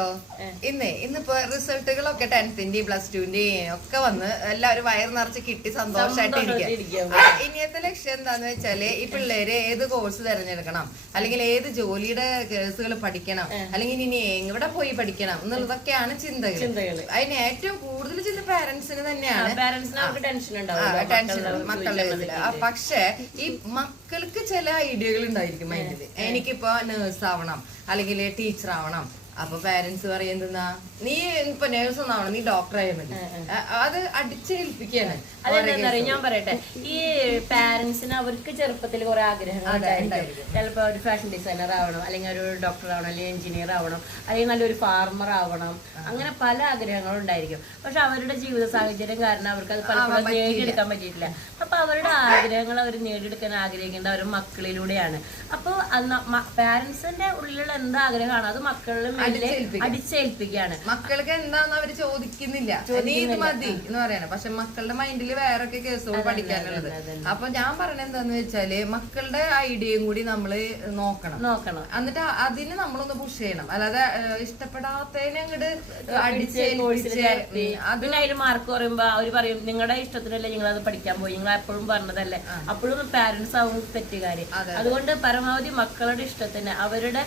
അറിയോ ഇന്ന് ഇന്നിപ്പോ റിസൾട്ടുകളൊക്കെ ടെൻത്തിന്റെയും പ്ലസ് ടുവിന്റെയും ഒക്കെ വന്ന് എല്ലാവരും വയർ നിറച്ച് കിട്ടി സന്തോഷമായിട്ട്. ഇരിക്കുക ഇനിയത്തെ ലക്ഷ്യം എന്താന്ന് വെച്ചാൽ ഈ പിള്ളേര് ഏത് കോഴ്സ് തിരഞ്ഞെടുക്കണം? അല്ലെങ്കിൽ ഏത് ജോലിയുടെ കേസുകൾ പഠിക്കണം? അല്ലെങ്കിൽ ഇനി എവിടെ പോയി പഠിക്കണം? എന്നുള്ളതൊക്കെയാണ് ചിന്തകൾ. അതിന് ഏറ്റവും കൂടുതൽ ചിന്ത പാരന്റ്സിന് തന്നെയാണ്. ടെൻഷൻ മക്കളുടെ ഇതിൽ. പക്ഷേ ഈ മക്കൾക്ക് ചില ഐഡിയകൾ ഉണ്ടായിരിക്കും മൈൻഡിൽ എനിക്കിപ്പോ നേഴ്സ് ആവണം. അല്ലെങ്കിൽ ടീച്ചർ ആവണം. അപ്പൊ പാരന്റ്സ് പറയുന്നതെന്നാ നീ ഇപ്പൊ നേഴ്സ് ഒന്നാവണം നീ ഡോക്ടർ ആയാൽ മതി. അത് അടിച്ചേൽപ്പിക്കാണ് അതെന്താ ഞാൻ പറയട്ടെ. ഈ പാരന്റ്സിന് അവർക്ക് ചെറുപ്പത്തിൽ കുറെ ആഗ്രഹങ്ങൾ ഉണ്ടായിരിക്കും. ചിലപ്പോ ഒരു ഫാഷൻ ഡിസൈനർ ആവണം അല്ലെങ്കിൽ ഒരു ഡോക്ടർ ആവണം അല്ലെങ്കിൽ എഞ്ചിനീയർ ആവണം അല്ലെങ്കിൽ നല്ലൊരു ഫാർമർ ആവണം. അങ്ങനെ പല ആഗ്രഹങ്ങളും ഉണ്ടായിരിക്കും. പക്ഷെ അവരുടെ ജീവിത സാഹചര്യം കാരണം അവർക്ക് അത് പലപ്പോഴും നേടിയെടുക്കാൻ പറ്റിയിട്ടില്ല. അപ്പൊ അവരുടെ ആഗ്രഹങ്ങൾ അവർ നേടിയെടുക്കാൻ ആഗ്രഹിക്കേണ്ട അവരുടെ മക്കളിലൂടെയാണ്. അപ്പൊ പാരന്റ്സിന്റെ ഉള്ളിലുള്ള എന്ത് ആഗ്രഹമാണ്? അത് മക്കളിലും അടിച്ചേൽപ്പിക്കുകയാണ്. മക്കൾക്ക് എന്താന്ന് അവർ ചോദിക്കുന്നില്ല. ഇത് മതി എന്ന് പറയണ. പക്ഷെ മക്കളുടെ മൈൻഡിൽ വേറൊക്കെ കേസുകൾ പഠിക്കാനുള്ളത്. അപ്പൊ ഞാൻ പറഞ്ഞ എന്താന്ന് വെച്ചാൽ മക്കളുടെ ഐഡിയയും കൂടി നമ്മൾ നോക്കണം. നോക്കണം. എന്നിട്ട് അതിന് നമ്മളൊന്ന് പുഷ് ചെയ്യണം. അല്ലാതെ ഇഷ്ടപ്പെടാത്തതിനെ അങ്ങോട്ട് അടിച്ചേൽപ്പിച്ച് പിന്നെ അതിൽ മാർക്ക് പറയുമ്പോ അവർ പറയും നിങ്ങളുടെ ഇഷ്ടത്തിനല്ലേ നിങ്ങൾ അത് പഠിക്കാൻ പോയി? നിങ്ങൾ എപ്പോഴും പറഞ്ഞതല്ലേ? അപ്പോഴും പാരന്റ്സ് ആവും തെറ്റുകാര്. അതുകൊണ്ട് പരമാവധി മക്കളുടെ ഇഷ്ടത്തിന് അവരുടെ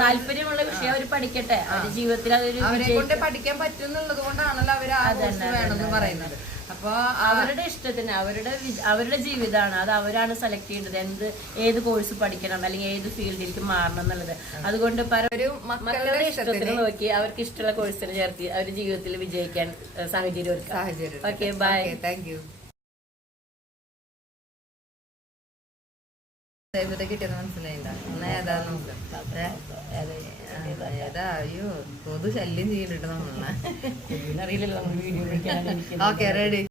താല്പര്യമുള്ള വിഷയം അവർ പഠിക്കട്ടെ. അവരുടെ ജീവിതത്തിൽ അതൊരു അവരെ കൊണ്ട് പഠിക്കാൻ പറ്റും എന്നുള്ളത് കൊണ്ടാണല്ലോ അവർ ആ കോഴ്സ് വേണമെന്ന് പറയുന്നത്. അപ്പൊ അവരുടെ ഇഷ്ടത്തിന് അവരുടെ അവരുടെ ജീവിതമാണ്. അത് അവരാണ് സെലക്ട് ചെയ്യേണ്ടത്. എന്ത് ഏത് കോഴ്സ് പഠിക്കണം അല്ലെങ്കിൽ ഏത് ഫീൽഡിലേക്ക് മാറണം എന്നുള്ളത്. അതുകൊണ്ട് മക്കളുടെ ഇഷ്ടത്തിന് നോക്കി അവർക്ക് ഇഷ്ടമുള്ള കോഴ്സിന് ചേർത്തി അവരുടെ ജീവിതത്തിൽ വിജയിക്കാൻ സാഹചര്യം ഒരുക്കാം. സാഹചര്യം ഓക്കെ ബൈ താങ്ക് കിട്ടിയത് മനസ്സിലായില്ല എന്നാ ഏതാ? ആ, ഏതാ അയ്യോ കൊതു ശല്യം ചെയ്യുന്നുണ്ട് നമ്മളെ അറിയില്ലല്ലോ ഓക്കെ റെഡി